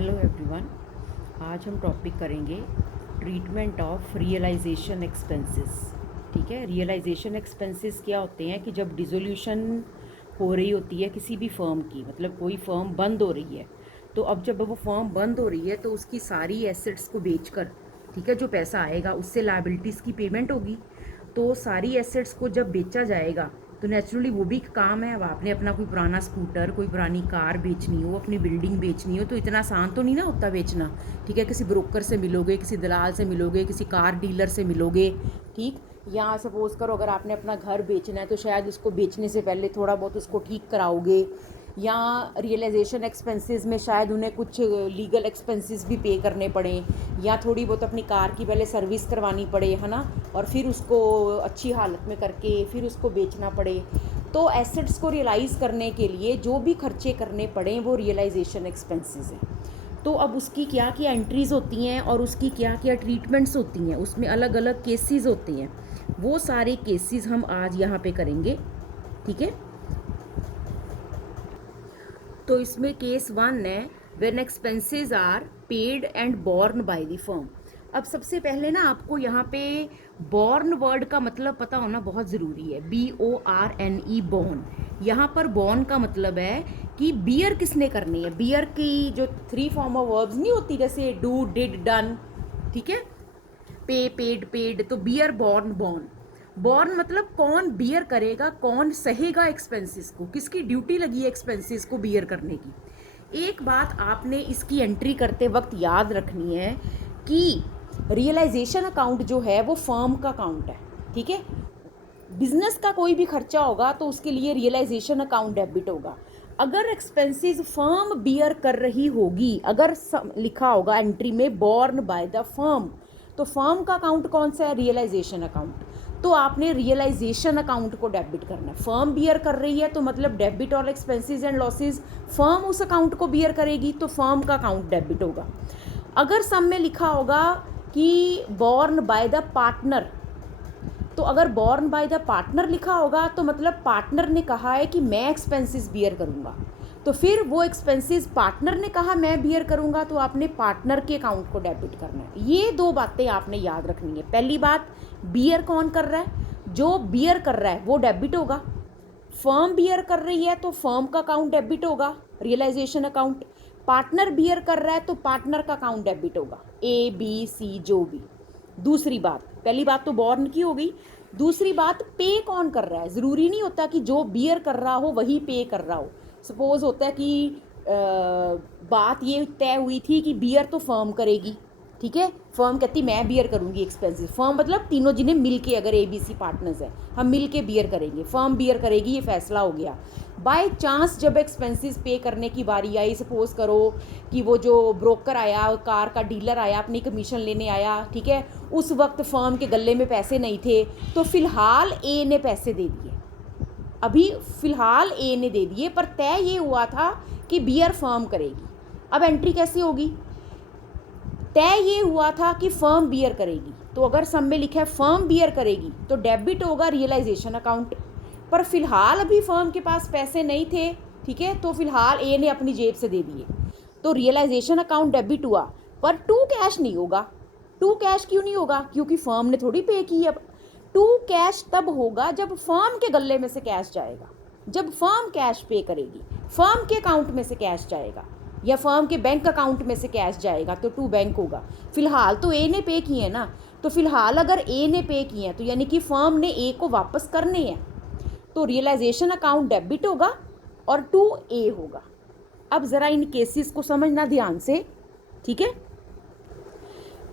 Hello everyone. आज हम topic करेंगे ट्रीटमेंट ऑफ रियलाइजेशन एक्सपेंसेस। ठीक है, रियलाइजेशन एक्सपेंसेस क्या होते हैं कि जब डिसोल्यूशन हो रही होती है किसी भी फर्म की, मतलब कोई फर्म बंद हो रही है, तो अब जब वो फर्म बंद हो रही है तो उसकी सारी एसेट्स को बेचकर, ठीक है, जो पैसा आएगा उससे लायबिलिटीज़ की पेमेंट होगी। तो सारी एसेट्स को जब बेचा जाएगा तो नेचुरली वो भी एक काम है। अब आपने अपना कोई पुराना स्कूटर, कोई पुरानी कार बेचनी हो, अपनी बिल्डिंग बेचनी हो, तो इतना आसान तो नहीं ना होता बेचना। ठीक है, किसी ब्रोकर से मिलोगे, किसी दलाल से मिलोगे, किसी कार डीलर से मिलोगे। ठीक, या सपोज़ करो अगर आपने अपना घर बेचना है तो शायद उसको बेचने से पहले थोड़ा बहुत उसको ठीक कराओगे, या रियलाइजेशन एक्सपेंसेस में शायद उन्हें कुछ लीगल एक्सपेंसेस भी पे करने पड़े, या थोड़ी बहुत अपनी कार की पहले सर्विस करवानी पड़े, है ना, और फिर उसको अच्छी हालत में करके फिर उसको बेचना पड़े। तो एसेट्स को रियलाइज़ करने के लिए जो भी खर्चे करने पड़े वो रियलाइजेशन एक्सपेंसेस हैं। तो अब उसकी क्या क्या एंट्रीज़ होती हैं और उसकी क्या क्या ट्रीटमेंट्स होती हैं, उसमें अलग अलग केसेस होते हैं। वो सारे केसेस हम आज यहाँ पे करेंगे। ठीक है, तो इसमें केस 1 है when expenses are paid and borne by the firm. अब सबसे पहले ना आपको यहाँ पे बॉर्न वर्ड का मतलब पता होना बहुत ज़रूरी है। BORNE, born. यहाँ पर बॉर्न का मतलब है कि बियर किसने करनी है। बियर की जो 3 फॉर्म ऑफ वर्ब्स नहीं होती, जैसे डू, डिड, डन, ठीक है, पे, पेड, पेड, तो बियर, बॉर्न, बॉर्न। बॉर्न मतलब कौन बियर करेगा, कौन सहेगा एक्सपेंसेस को, किसकी ड्यूटी लगी है एक्सपेंसेस को बियर करने की। एक बात आपने इसकी एंट्री करते वक्त याद रखनी है कि रियलाइजेशन अकाउंट जो है वो फर्म का अकाउंट है। ठीक है, बिजनेस का कोई भी खर्चा होगा तो उसके लिए रियलाइजेशन अकाउंट डेबिट होगा। अगर एक्सपेंसेस फर्म बियर कर रही होगी, अगर लिखा होगा एंट्री में बॉर्न बाय द फर्म, तो फर्म का अकाउंट कौन सा है, रियलाइजेशन अकाउंट। तो आपने रियलाइजेशन अकाउंट को डेबिट करना है। फर्म बियर कर रही है तो मतलब debit all expenses and losses, firm उस अकाउंट को बियर करेगी तो फर्म का अकाउंट डेबिट होगा। अगर सम में लिखा होगा कि बॉर्न बाय द पार्टनर, तो अगर बॉर्न बाय द पार्टनर लिखा होगा तो मतलब पार्टनर ने कहा है कि मैं एक्सपेंसेस बियर करूँगा, तो फिर वो एक्सपेंसेस पार्टनर ने कहा मैं बियर करूँगा, तो आपने पार्टनर के अकाउंट को डेबिट करना है। ये 2 बातें आपने याद रखनी है। पहली बात, बियर कौन कर रहा है, जो बियर कर रहा है वो डेबिट होगा। फर्म बियर कर रही है तो फर्म का अकाउंट डेबिट होगा, रियलाइजेशन अकाउंट। पार्टनर बियर कर रहा है तो पार्टनर का अकाउंट डेबिट होगा, ABC जो भी। दूसरी बात, पहली बात तो बॉर्न की हो गई। दूसरी बात, पे कौन कर रहा है। ज़रूरी नहीं होता कि जो बियर कर रहा हो वही पे कर रहा हो। सपोज होता है कि बात ये तय हुई थी कि बियर तो फर्म करेगी, ठीक है, फर्म कहती मैं बियर करूंगी एक्सपेंसेस। फर्म मतलब तीनों जिन्हें मिल के, अगर ABC पार्टनर्स हैं, हम मिल के बियर करेंगे, फर्म बियर करेगी, ये फैसला हो गया। बाय चांस जब एक्सपेंसेस पे करने की बारी आई, सपोज करो कि वो जो ब्रोकर आया, कार का डीलर आया, अपनी कमीशन लेने आया, ठीक है, उस वक्त फर्म के गले में पैसे नहीं थे, तो फिलहाल A ने पैसे दे दिए। अभी फिलहाल A ने दे दिए, पर तय ये हुआ था कि बियर फर्म करेगी। अब एंट्री कैसे होगी, तय ये हुआ था कि फर्म बियर करेगी, तो अगर सम में लिखा है फर्म बियर करेगी तो डेबिट होगा रियलाइजेशन अकाउंट। पर फिलहाल अभी फर्म के पास पैसे नहीं थे, ठीक है, तो फिलहाल A ने अपनी जेब से दे दिए, तो रियलाइजेशन अकाउंट डेबिट हुआ, पर टू कैश नहीं होगा। टू कैश क्यों नहीं होगा, क्योंकि फर्म ने थोड़ी पे की। अब टू कैश तब होगा जब फर्म के गले में से कैश जाएगा, जब फर्म कैश पे करेगी, फर्म के अकाउंट में से कैश जाएगा या फर्म के बैंक अकाउंट में से कैश जाएगा, तो टू बैंक होगा। फिलहाल तो A ने पे किए हैं ना, तो फिलहाल अगर A ने पे किए हैं तो यानी कि फर्म ने A को वापस करने हैं, तो रियलाइजेशन अकाउंट डेबिट होगा और टू A होगा। अब ज़रा इन केसेस को समझना ध्यान से, ठीक है।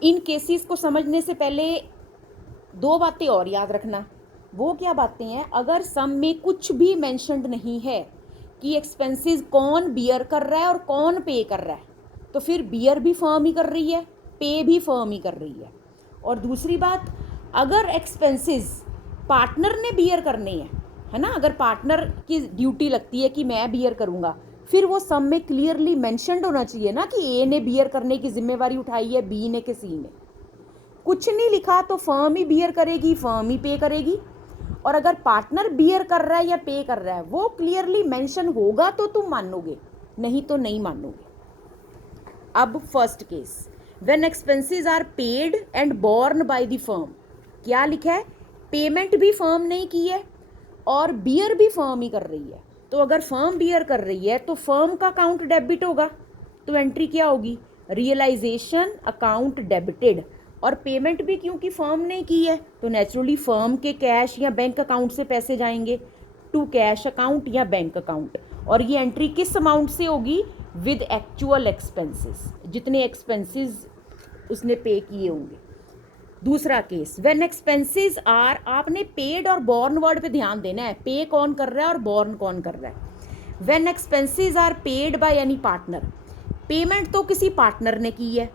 इन केसेस को समझने से पहले 2 बातें और याद रखना। वो क्या बातें हैं, अगर सम में कुछ भी मेंशन्ड नहीं है कि एक्सपेंसेस कौन बियर कर रहा है और कौन पे कर रहा है, तो फिर बियर भी फर्म ही कर रही है, पे भी फर्म ही कर रही है। और दूसरी बात, अगर एक्सपेंसेस पार्टनर ने बियर करने हैं, है ना, अगर पार्टनर की ड्यूटी लगती है कि मैं बियर करूँगा, फिर वो सम में क्लियरली मेंशन्ड होना चाहिए ना कि A ने बियर करने की जिम्मेवारी उठाई है, B ने कि C ने। कुछ नहीं लिखा तो फर्म ही बियर करेगी, फर्म ही पे करेगी। और अगर पार्टनर बियर कर रहा है या पे कर रहा है, वो क्लियरली मेंशन होगा तो तुम मानोगे, नहीं तो नहीं मानोगे। अब first case, when expenses are paid and borne by the firm, क्या लिखा है, पेमेंट भी फर्म ने की है और बियर भी फर्म ही कर रही है। तो अगर फर्म बियर कर रही है तो फर्म का अकाउंट डेबिट होगा, तो एंट्री क्या होगी, रियलाइजेशन अकाउंट डेबिटेड। और पेमेंट भी क्योंकि फर्म ने की है तो नेचुरली फर्म के कैश या बैंक अकाउंट से पैसे जाएंगे टू कैश अकाउंट या बैंक अकाउंट। और ये एंट्री किस अमाउंट से होगी, विद एक्चुअल एक्सपेंसेस, जितने एक्सपेंसेस उसने पे किए होंगे। दूसरा केस, व्हेन एक्सपेंसेस आर, आपने पेड और बोर्न वर्ड पे ध्यान देना है, पे कौन कर रहा है और बोर्न कौन कर रहा है। When expenses are paid by any partner, payment तो किसी पार्टनर ने की है,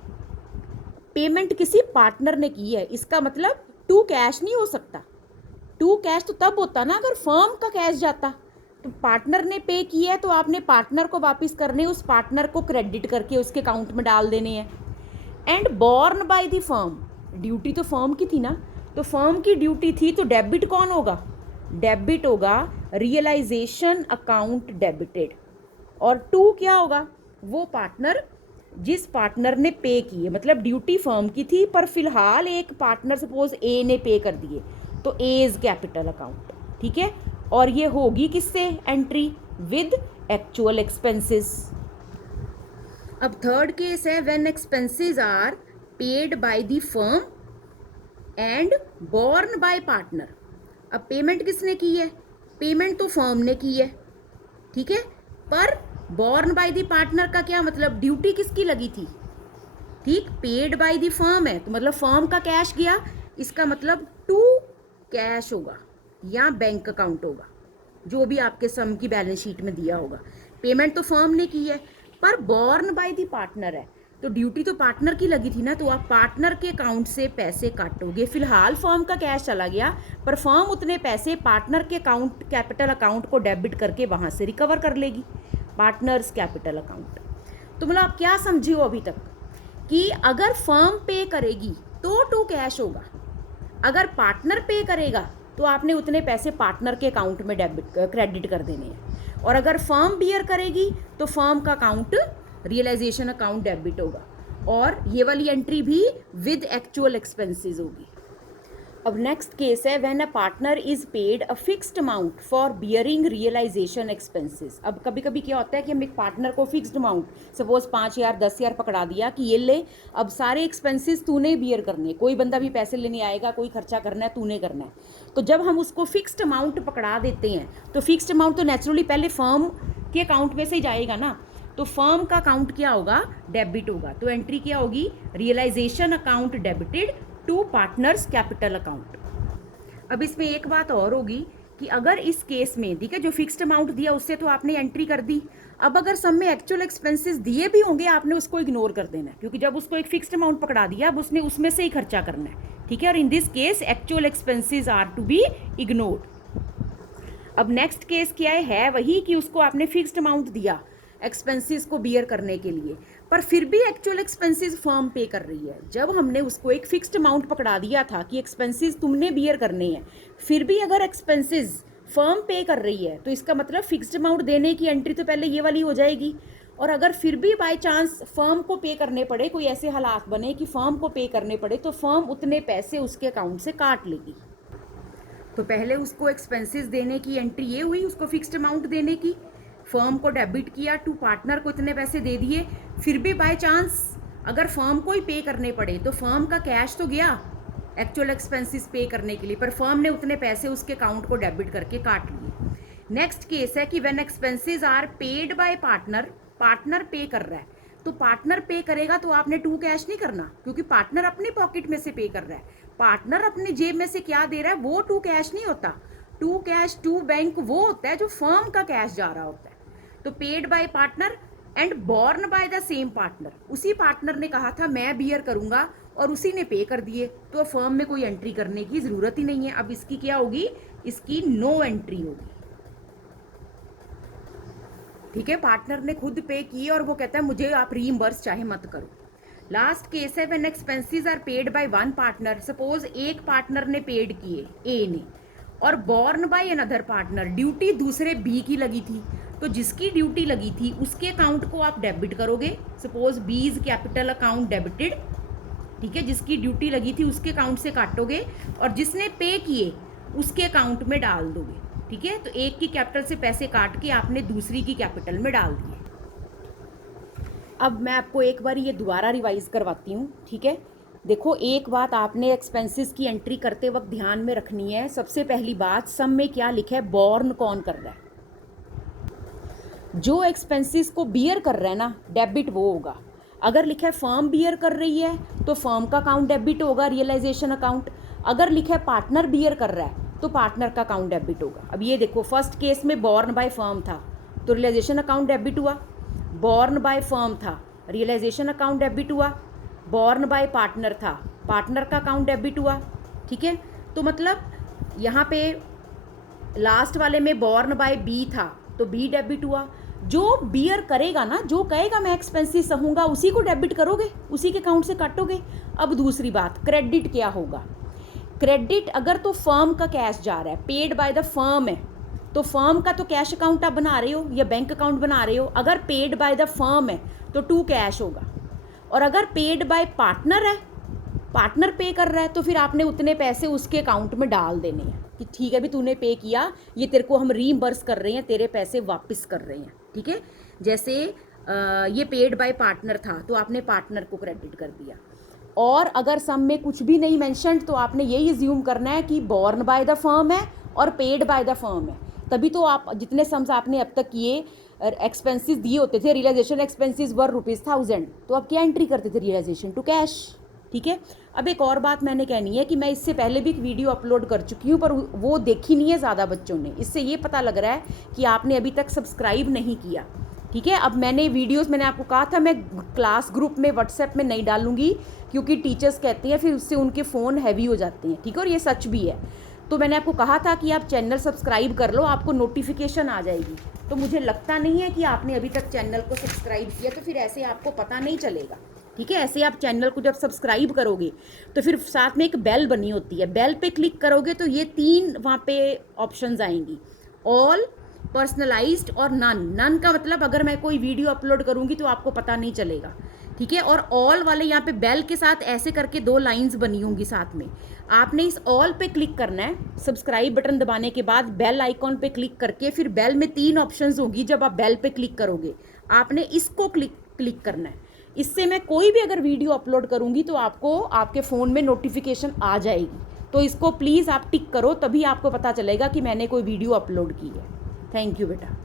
पेमेंट किसी पार्टनर ने की है, इसका मतलब टू कैश नहीं हो सकता। टू कैश तो तब होता ना अगर फर्म का कैश जाता, तो पार्टनर ने पे किया है तो आपने पार्टनर को वापस करने, उस पार्टनर को क्रेडिट करके उसके अकाउंट में डाल देने हैं। And borne by the firm, duty तो फर्म की थी ना, तो फर्म की ड्यूटी थी तो डेबिट कौन होगा, डेबिट होगा रियलाइजेशन अकाउंट डेबिटेड। और टू क्या होगा, वो पार्टनर जिस पार्टनर ने पे किए, मतलब ड्यूटी फर्म की थी पर फिलहाल एक पार्टनर सपोज ए ने पे कर दिए, तो ए इज कैपिटल अकाउंट, ठीक है। और ये होगी किससे एंट्री, विद एक्चुअल एक्सपेंसेस। अब थर्ड केस है, when expenses are paid by the firm and borne by partner. अब पेमेंट किसने की है, पेमेंट तो फर्म ने की है, ठीक है, पर बोर्न बाय द पार्टनर का क्या मतलब, ड्यूटी किसकी लगी थी, ठीक, पेड बाय द फर्म है तो मतलब फर्म का कैश गया, इसका मतलब टू कैश होगा या बैंक अकाउंट होगा, जो भी आपके सम की बैलेंस शीट में दिया होगा। पेमेंट तो फर्म ने की है पर बोर्न बाय द पार्टनर है, तो ड्यूटी तो पार्टनर की लगी थी ना, तो आप पार्टनर के अकाउंट से पैसे काटोगे। फिलहाल फर्म का कैश चला गया पर फर्म उतने पैसे पार्टनर के अकाउंट, कैपिटल अकाउंट को डेबिट करके वहाँ से रिकवर कर लेगी, पार्टनर्स कैपिटल अकाउंट। तो मतलब आप क्या समझे हो अभी तक, कि अगर फर्म पे करेगी तो टू कैश होगा, अगर पार्टनर पे करेगा तो आपने उतने पैसे पार्टनर के अकाउंट में डेबिट क्रेडिट कर देने हैं, और अगर फर्म बियर करेगी तो फर्म का अकाउंट रियलाइजेशन अकाउंट डेबिट होगा, और ये वाली एंट्री भी विद एक्चुअल एक्सपेंसेस होगी। अब नेक्स्ट केस है, when a partner is paid a fixed amount for bearing realisation expenses. अब कभी कभी क्या होता है कि हम एक पार्टनर को फिक्स्ड अमाउंट सपोज 5,000 10,000 पकड़ा दिया कि ये ले, अब सारे एक्सपेंसेस तूने बियर करने, कोई बंदा भी पैसे लेने आएगा, कोई खर्चा करना है तूने करना है। तो जब हम उसको फिक्स्ड अमाउंट पकड़ा देते हैं तो फिक्स्ड अमाउंट तो नेचुरली पहले फर्म के अकाउंट में से ही जाएगा ना, तो फर्म का अकाउंट क्या होगा, डेबिट होगा। तो एंट्री क्या होगी, realisation account debited to partners capital account. अब इसमें एक बात और होगी कि अगर इस केस में, ठीक है, जो फिक्स्ड अमाउंट दिया उससे तो आपने एंट्री कर दी, अब अगर सब में एक्चुअल एक्सपेंसेस दिए भी होंगे आपने उसको इग्नोर कर देना है, क्योंकि जब उसको एक फिक्स्ड अमाउंट पकड़ा दिया अब उसने उसमें से ही खर्चा करना है, ठीक है। और in this case actual expenses are to be ignored. अब नेक्स्ट केस क्या है वही कि उसको आपने फिक्स्ड अमाउंट दिया एक्सपेंसेस को बियर करने के लिए, पर फिर भी एक्चुअल एक्सपेंसेस फर्म पे कर रही है। जब हमने उसको एक फिक्स्ड अमाउंट पकड़ा दिया था कि एक्सपेंसेस तुमने बियर करने हैं, फिर भी अगर एक्सपेंसेस फर्म पे कर रही है तो इसका मतलब फिक्स्ड अमाउंट देने की एंट्री तो पहले ये वाली हो जाएगी। और अगर फिर भी बाय चांस फर्म को पे करने पड़े, कोई ऐसे हालात बने कि फर्म को पे करने पड़े, तो फर्म उतने पैसे उसके अकाउंट से काट लेगी। तो पहले उसको एक्सपेंसेस देने की एंट्री ये हुई, उसको फिक्स्ड अमाउंट देने की, फर्म को डेबिट किया, टू पार्टनर को इतने पैसे दे दिए, फिर भी बाय चांस अगर फर्म को ही पे करने पड़े तो फर्म का कैश तो गया एक्चुअल एक्सपेंसेस पे करने के लिए, पर फर्म ने उतने पैसे उसके अकाउंट को डेबिट करके काट लिए। नेक्स्ट केस है कि when expenses are paid by partner, partner pay कर रहा है, तो पार्टनर पे करेगा तो आपने टू कैश नहीं करना, क्योंकि पार्टनर अपनी पॉकेट में से पे कर रहा है, पार्टनर अपनी जेब में से क्या दे रहा है वो टू कैश नहीं होता। टू कैश, टू बैंक वो होता है जो फर्म का कैश जा रहा होता है। तो paid by partner and borne by the same partner, उसी पार्टनर ने कहा था मैं बियर करूंगा और उसी ने पे कर दिए, तो फर्म में कोई एंट्री करने की जरूरत ही नहीं है। अब इसकी क्या होगी, इसकी नो एंट्री होगी, ठीक है। पार्टनर ने खुद पे की और वो कहता है मुझे आप रीइंबर्स चाहे मत करो। लास्ट केस है when expenses are paid by one partner, suppose एक पार्टनर ने पेड किए ए ने, और borne by another partner, duty दूसरे बी की लगी थी, तो जिसकी ड्यूटी लगी थी उसके अकाउंट को आप डेबिट करोगे। Suppose B is capital account debited, ठीक है, जिसकी ड्यूटी लगी थी उसके अकाउंट से काटोगे और जिसने पे किए उसके अकाउंट में डाल दोगे, ठीक है। तो एक की कैपिटल से पैसे काट के आपने दूसरी की कैपिटल में डाल दिए। अब मैं आपको एक बार ये दोबारा रिवाइज करवाती हूँ, ठीक है। देखो, एक बात आपने एक्सपेंसेस की एंट्री करते वक्त ध्यान में रखनी है। सबसे पहली बात, सम में क्या लिखा है, बॉर्न कौन कर रहा है। जो एक्सपेंसेस को बियर कर रहा है ना, डेबिट वो होगा। अगर लिखा है फर्म बियर कर रही है तो फर्म का अकाउंट डेबिट होगा, रियलाइजेशन अकाउंट। अगर लिखा है पार्टनर बियर कर रहा है तो पार्टनर का अकाउंट डेबिट होगा। अब ये देखो, फर्स्ट केस में बॉर्न बाय फर्म था तो रियलाइजेशन अकाउंट डेबिट हुआ। बॉर्न बाय फर्म था, रियलाइजेशन अकाउंट डेबिट हुआ। बॉर्न बाय पार्टनर था, पार्टनर का अकाउंट डेबिट हुआ, ठीक है। तो मतलब यहाँ पे लास्ट वाले में बॉर्न बाय बी था तो बी डेबिट हुआ। जो बियर करेगा ना, जो कहेगा मैं एक्सपेंसेस सहूँगा, उसी को डेबिट करोगे, उसी के अकाउंट से काटोगे। अब दूसरी बात, क्रेडिट क्या होगा। क्रेडिट अगर तो फर्म का कैश जा रहा है, पेड बाय द फर्म है, तो फर्म का तो कैश अकाउंट आप बना रहे हो या बैंक अकाउंट बना रहे हो। अगर पेड बाय द फर्म है तो टू कैश होगा। और अगर पेड बाय पार्टनर है, पार्टनर पे कर रहा है, तो फिर आपने उतने पैसे उसके अकाउंट में डाल देने हैं कि ठीक है भी तूने पे किया, ये तेरे को हम रीइंबर्स कर रहे हैं, तेरे पैसे वापस कर रहे हैं, ठीक है। जैसे ये पेड बाय पार्टनर था तो आपने पार्टनर को क्रेडिट कर दिया। और अगर सम में कुछ भी नहीं मेंशन्ड तो आपने यही अज्यूम करना है कि बॉर्न बाय द फर्म है और पेड बाय द फर्म है। तभी तो आप जितने सम्स आपने अब तक किए एक्सपेंसेस दिए होते थे, रियलाइजेशन एक्सपेंसेस वर ₹1000, तो आप क्या एंट्री करते थे, रियलाइजेशन टू कैश, ठीक है। अब एक और बात मैंने कहनी है कि मैं इससे पहले भी एक वीडियो अपलोड कर चुकी हूँ पर वो देखी नहीं है ज़्यादा बच्चों ने। इससे ये पता लग रहा है कि आपने अभी तक सब्सक्राइब नहीं किया, ठीक है। अब मैंने वीडियोस, मैंने आपको कहा था मैं क्लास ग्रुप में व्हाट्सएप में नहीं डालूंगी क्योंकि टीचर्स कहते हैं फिर उससे उनके फ़ोन हैवी हो जाते हैं, ठीक है। और ये सच भी है। तो मैंने आपको कहा था कि आप चैनल सब्सक्राइब कर लो, आपको नोटिफिकेशन आ जाएगी। तो मुझे लगता नहीं है कि आपने अभी तक चैनल को सब्सक्राइब किया, तो फिर ऐसे आपको पता नहीं चलेगा, ठीक है। ऐसे आप चैनल को जब सब्सक्राइब करोगे तो फिर साथ में एक बेल बनी होती है, बेल पे क्लिक करोगे तो ये 3 वहाँ पे ऑप्शंस आएंगी, ऑल, पर्सनलाइज्ड और नन। नन का मतलब अगर मैं कोई वीडियो अपलोड करूँगी तो आपको पता नहीं चलेगा, ठीक है। और ऑल वाले यहाँ पे बेल के साथ ऐसे करके 2 लाइंस बनी होंगी साथ में। आपने इस ऑल पे क्लिक करना है, सब्सक्राइब बटन दबाने के बाद बेल आइकॉन पे क्लिक करके फिर बेल में 3 ऑप्शंस होंगी। जब आप बेल पे क्लिक करोगे आपने इसको क्लिक करना है। इससे मैं कोई भी अगर वीडियो अपलोड करूँगी तो आपको आपके फ़ोन में नोटिफिकेशन आ जाएगी। तो इसको प्लीज़ आप टिक करो, तभी आपको पता चलेगा कि मैंने कोई वीडियो अपलोड की है। थैंक यू बेटा।